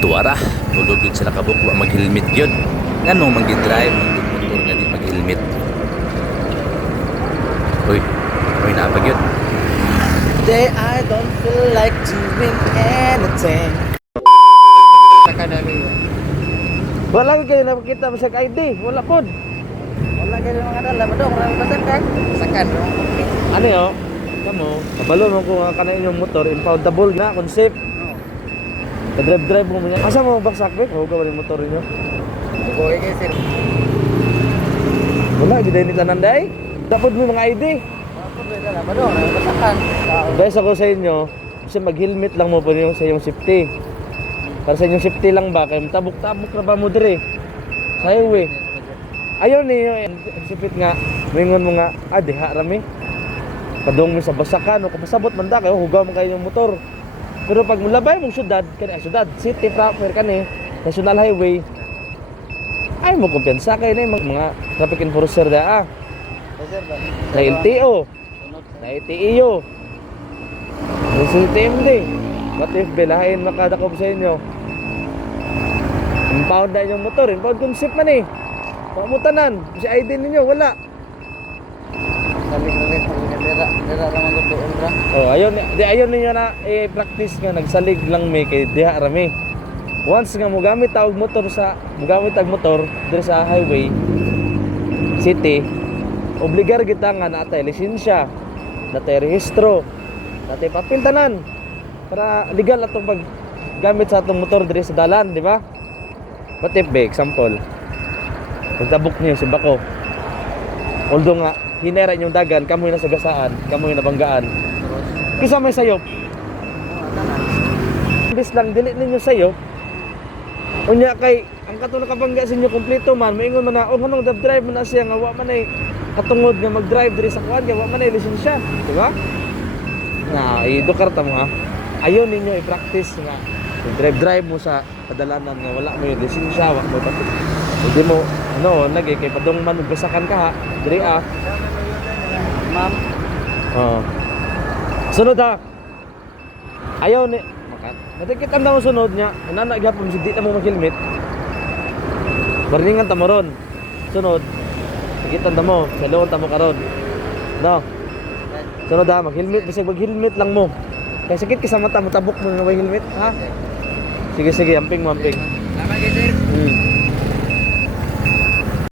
tuwara tulog yun sila kabuk wa mag-helmet yun ngano mag-drive mag-motor nga di mag-helmet. Uy napag yun. Today I don't feel like doing anything. Saka namin yun. Wala kayo nakita mo sa ID, wala po. Wala kayo mga dala mo dong, marami pasakan. Sakan, no? Ano yun? Kamu, kabalo mo kung kanain yung motor, impoundable na concept. Drive mo niya. Asa mo baksak ba? Huwag ka yung motor niyo. Bukoy kayo, sir. Wala, giday nila nanday. Dapat mo mga ID. Ako ba dala mo dong, marami pasakan. Guys, ako sa inyo, kasi mag-helmet lang mo po yung sa iyong safety. Para sa inyong safety lang ba? Kaya tabok-tabok na ba mo dire? Sa highway. Ayaw niyo, sipit nga. Mingon mo nga, diha rami. Padong mo sa basakan o kapasabot man da kayo, hugaw mo kayo yung motor. Pero pag mulabay mong syudad, syudad, city proper ka ni, national highway, ay mo kumpiyansa kayo na mga traffic enforcer da Sir, ba? na LTO, na ITEO, na CTMD. What if belahin makadakob sa inyo? Impound na yung motor, impound concept man eh. Pamutanan, si ID ninyo, wala. Sabi ko rin, dira naman ko doon, bra. Oh, ayaw ninyo na practice nga nagsalig lang may kay diha rami. Once nga mogamit tawag motor diri sa highway city, obligar kita nga natay lisensya, natay rehistro, natay papel tanan para legal atong paggamit sa atong motor diri sa dalan, di ba? What if be example, pagtabok niyo si Bako, although nga hinera yung dagan, kamoy na sagasaan, kamoy na banggaan. Kisa may sayop. Bis lang dili ninyo sayop. Unya kay ang katulad kabangga sa inyo kompleto man, maingon man na nganong drive man na siya nga wa man ay katungod nga mag-drive diri sa kuan, nga wa man ay lisensya, di ba? Na idukar ta mo ha. Ayaw ninyo i-practice nga drive mo sa kadalanan nga wala mo yung lisensya, wa mo tapos. Hindi mo lagi kay padong man basakan ka ha. Diri Ma'am. Sunod ha. Ayaw ni natikita na mo sunod niya. Nana gyapon si di na mo mag-helmet. Warningan ta mo ron. Sunod. Nakita ta mo, sa loob ta mo karon. No. Sunod ha, mag-helmet bisag mag-helmet lang mo. Kaya sakit ka sa mata, matabok mo na may helmet, ha? Sige, amping. Tama kayo, sir.